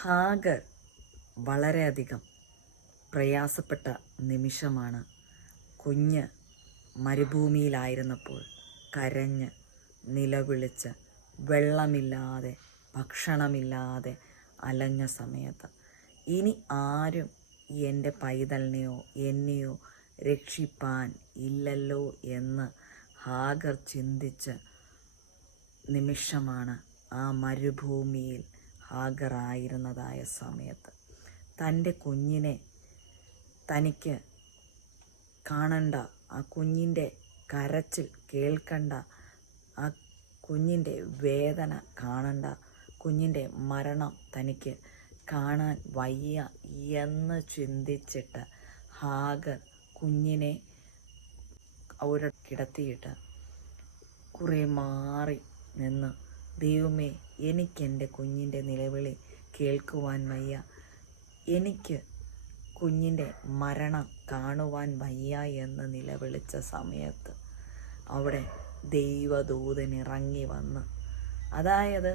ഹാഗർ വളരെയധികം പ്രയാസപ്പെട്ട നിമിഷമാണ്. കുഞ്ഞ് മരുഭൂമിയിലായിരുന്നപ്പോൾ കരഞ്ഞ് നിലവിളിച്ച് വെള്ളമില്ലാതെ ഭക്ഷണമില്ലാതെ അലഞ്ഞ സമയത്ത്. ഇനി ആരും എന്റെ പൈതലിനെയോ എന്നെയോ രക്ഷിപ്പാൻ ഇല്ലല്ലോ എന്ന് ഹാഗർ ചിന്തിച്ച് നിമിഷമാണ് ആ മരുഭൂമിയിൽ ഹാഗറായിരുന്നതായ സമയത്ത് തന്റെ കുഞ്ഞിനെ തനിക്ക് കാണണ്ട ആ കുഞ്ഞിന്റെ കരച്ചിൽ കേൾക്കണ്ട ആ കുഞ്ഞിന്റെ വേദന കാണണ്ട കുഞ്ഞിന്റെ മരണം തനിക്ക് കാണാൻ വയ്യ എന്ന് ചിന്തിച്ചിട്ട് ഹാഗർ കുഞ്ഞിനെ അവിടെ കിടത്തിയിട്ട് കുറേ മാറി നിന്ന് ദൈവമേ എനിക്കെന്റെ കുഞ്ഞിന്റെ നിലവിളി കേൾക്കുവാൻ വയ്യ. എനിക്ക് കുഞ്ഞിന്റെ മരണം കാണുവാൻ വയ്യ എന്ന് നിലവിളിച്ച സമയത്ത് അവിടെ ദൈവദൂതൻ ഇറങ്ങി വന്ന് അതായത്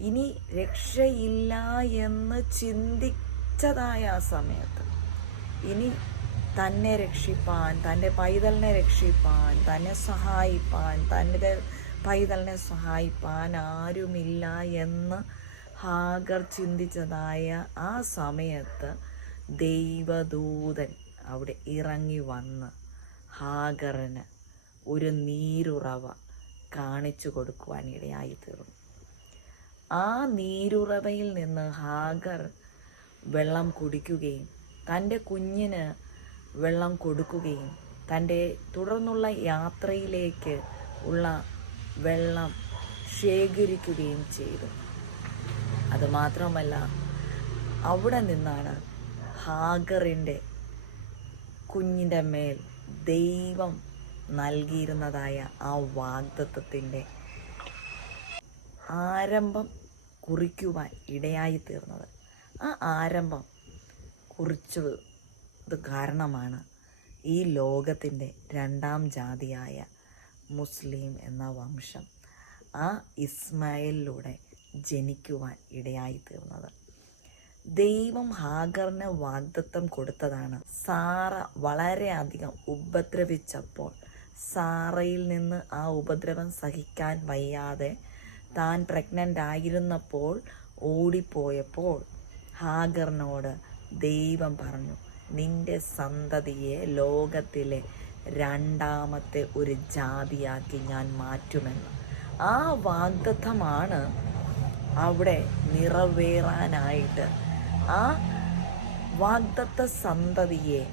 ഇനി രക്ഷയില്ല എന്ന് ചിന്തിച്ചതായ ആ സമയത്ത് ഇനി തന്നെ രക്ഷിപ്പാൻ തന്റെ പൈതലിനെ രക്ഷിപ്പാൻ തന്നെ സഹായിപ്പാൻ തന്റെ പൈതലിനെ സഹായിപ്പാൻ ആരുമില്ല എന്ന് ഹാഗർ ചിന്തിച്ചതായ ആ സമയത്ത് ദൈവദൂതൻ അവിടെ ഇറങ്ങി വന്ന് ഹാഗറിന് ഒരു നീരുറവ കാണിച്ചു കൊടുക്കുവാൻ ഇടയായി തീർന്നു ആ നീരുറവയിൽ നിന്ന് ഹാഗർ വെള്ളം കുടിക്കുകയും തന്റെ കുഞ്ഞിന് വെള്ളം കൊടുക്കുകയും തന്റെ തുടർന്നുള്ള യാത്രയിലേക്ക് ഉള്ള വെള്ളം ശേഖരിക്കുകയും ചെയ്തു. അതുമാത്രമല്ല അവിടെ നിന്നാണ് ഹാഗറിന്റെ കുഞ്ഞിന്റെ മേൽ ദൈവം നൽകിയിരുന്നതായ ആ വാഗ്ദത്വത്തിന്റെ ആരംഭം കുറിക്കുവാൻ ഇടയായി തീർന്നത്. ആ ആരംഭം കുറിച്ചത് കാരണമാണ് ഈ ലോകത്തിന്റെ രണ്ടാം ജാതിയായ മുസ്ലിം എന്ന വംശം ആ ഇസ്മായിലിലൂടെ ജനിക്കുവാൻ ഇടയായി തീർന്നത് ദൈവം ഹാഗറിന് വാഗ്ദത്വം കൊടുത്തതാണ്. സാറ വളരെയധികം ഉപദ്രവിച്ചപ്പോൾ സാറയിൽ നിന്ന് ആ ഉപദ്രവം സഹിക്കാൻ വയ്യാതെ താൻ പ്രഗ്നന്റ് ആയിരുന്നപ്പോൾ ഓടിപ്പോയപ്പോൾ ഹാഗറിനോട് ദൈവം പറഞ്ഞു നിന്റെ സന്തതിയെ ലോകത്തിലെ രണ്ടാമത്തെ ഒരു ജാതിയാക്കി ഞാൻ മാറ്റുമെന്ന്. ആ വാഗ്ദത്തമാണ് അവിടെ നിറവേറാനായിട്ട് ആ വാഗ്ദത്ത സന്തതിയെ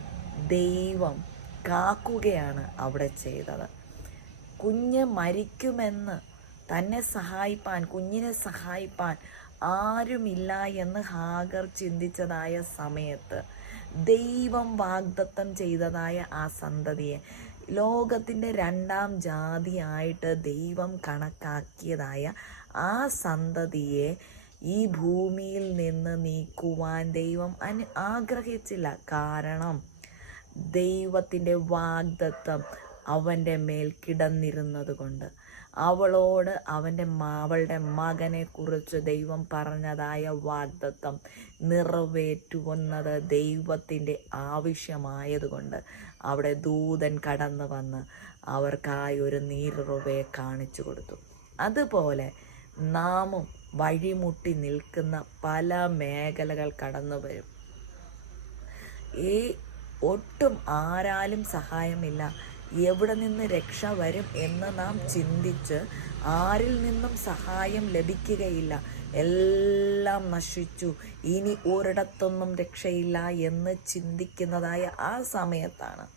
ദൈവം കാക്കുകയാണ് അവിടെ ചെയ്തത്. കുഞ്ഞ് മരിക്കുമെന്ന് തന്നെ സഹായിപ്പാൻ കുഞ്ഞിനെ സഹായിപ്പാൻ ആരുമില്ല എന്ന് ഹാഗർ ചിന്തിച്ചതായ സമയത്ത് ദൈവം വാഗ്ദത്തം ചെയ്തതായ ആ സന്തതിയെ ലോകത്തിന്റെ രണ്ടാം ജാതിയായിട്ട് ദൈവം കണക്കാക്കിയതായ ആ സന്തതിയെ ഈ ഭൂമിയിൽ നിന്ന് നീക്കുവാൻ ദൈവം അനു ആഗ്രഹിച്ചില്ല. കാരണം ദൈവത്തിന്റെ വാഗ്ദത്തം അവന്റെ മേൽ കിടന്നിരുന്നത് കൊണ്ട്. അവളോട് അവന്റെ അവളുടെ മകനെക്കുറിച്ച് ദൈവം പറഞ്ഞതായ വാഗ്ദത്തം നിറവേറ്റുവന്നത് ദൈവത്തിന്റെ ആവശ്യമായതുകൊണ്ട് അവിടെ ദൂതൻ കടന്നു വന്ന് അവർക്കായി ഒരു നീറുറവയെ കാണിച്ചു കൊടുത്തു. അതുപോലെ നാമും വഴിമുട്ടി നിൽക്കുന്ന പല മേഖലകൾ കടന്നു വരും. ഈ ഒട്ടും ആരാലും സഹായമില്ല. എവിടെ നിന്ന് രക്ഷ വരും എന്ന് നാം ചിന്തിച്ച് ആരിൽ നിന്നും സഹായം ലഭിക്കുകയില്ല. എല്ലാം നശിച്ചു. ഇനി ഒരിടത്തൊന്നും രക്ഷയില്ല എന്ന് ചിന്തിക്കുന്നതായ ആ സമയത്താണ്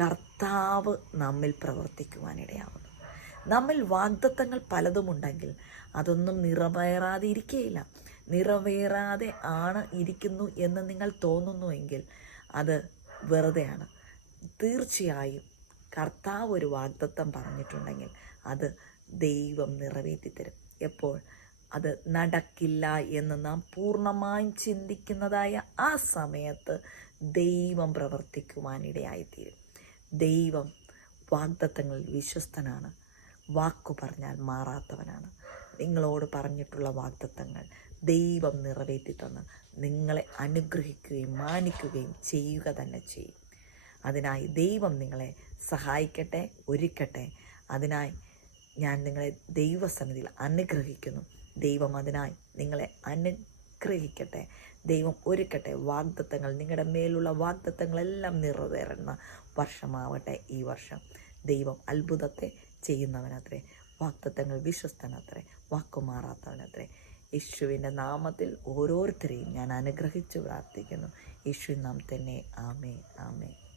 കർത്താവ് നമ്മിൽ പ്രവർത്തിക്കുവാനിടയാവുന്നത്. നമ്മിൽ വാഗ്ദത്തങ്ങൾ പലതുമുണ്ടെങ്കിൽ അതൊന്നും നിറവേറാതെ ഇരിക്കുകയില്ല നിറവേറാതെ ആണ് ഇരിക്കുന്നു എന്ന് നിങ്ങൾ തോന്നുന്നുവെങ്കിൽ അത് വെറുതെയാണ്. തീർച്ചയായും കർത്താവ് ഒരു വാഗ്ദത്തം പറഞ്ഞിട്ടുണ്ടെങ്കിൽ അത് ദൈവം നിറവേറ്റി തരും എപ്പോൾ? അത് നടക്കില്ല എന്ന് നാം പൂർണമായും ചിന്തിക്കുന്നതായ ആ സമയത്ത് ദൈവം പ്രവർത്തിക്കുവാനിടയായിത്തീരും ദൈവം വാഗ്ദത്തങ്ങളിൽ വിശ്വസ്തനാണ്. വാക്കു പറഞ്ഞാൽ മാറാത്തവനാണ്. നിങ്ങളോട് പറഞ്ഞിട്ടുള്ള വാഗ്ദത്തങ്ങൾ ദൈവം നിറവേറ്റി തന്ന് നിങ്ങളെ അനുഗ്രഹിക്കുകയും മാനിക്കുകയും ചെയ്യുക തന്നെ ചെയ്യും. അതിനായി ദൈവം നിങ്ങളെ സഹായിക്കട്ടെ ഒരുക്കട്ടെ. അതിനായി ഞാൻ നിങ്ങളെ ദൈവസന്നിധിയിൽ അനുഗ്രഹിക്കുന്നു. ദൈവം അതിനായി നിങ്ങളെ അനുഗ്രഹിക്കട്ടെ. ദൈവം ഒരുക്കട്ടെ. വാഗ്ദത്തങ്ങൾ നിങ്ങളുടെ മേലുള്ള വാഗ്ദത്തങ്ങളെല്ലാം നിറവേറുന്ന വർഷമാവട്ടെ ഈ വർഷം. ദൈവം അത്ഭുതത്തെ ചെയ്യുന്നവനത്രേ വാക്തത്വങ്ങൾ വിശ്വസ്തനത്രേ വാക്കുമാറാത്തവനത്രേ. യേശുവിന്റെ നാമത്തിൽ ഓരോരുത്തരെയും ഞാൻ അനുഗ്രഹിച്ചു പ്രാർത്ഥിക്കുന്നു. യേശു നാം തന്നെ. ആമേ ആമേ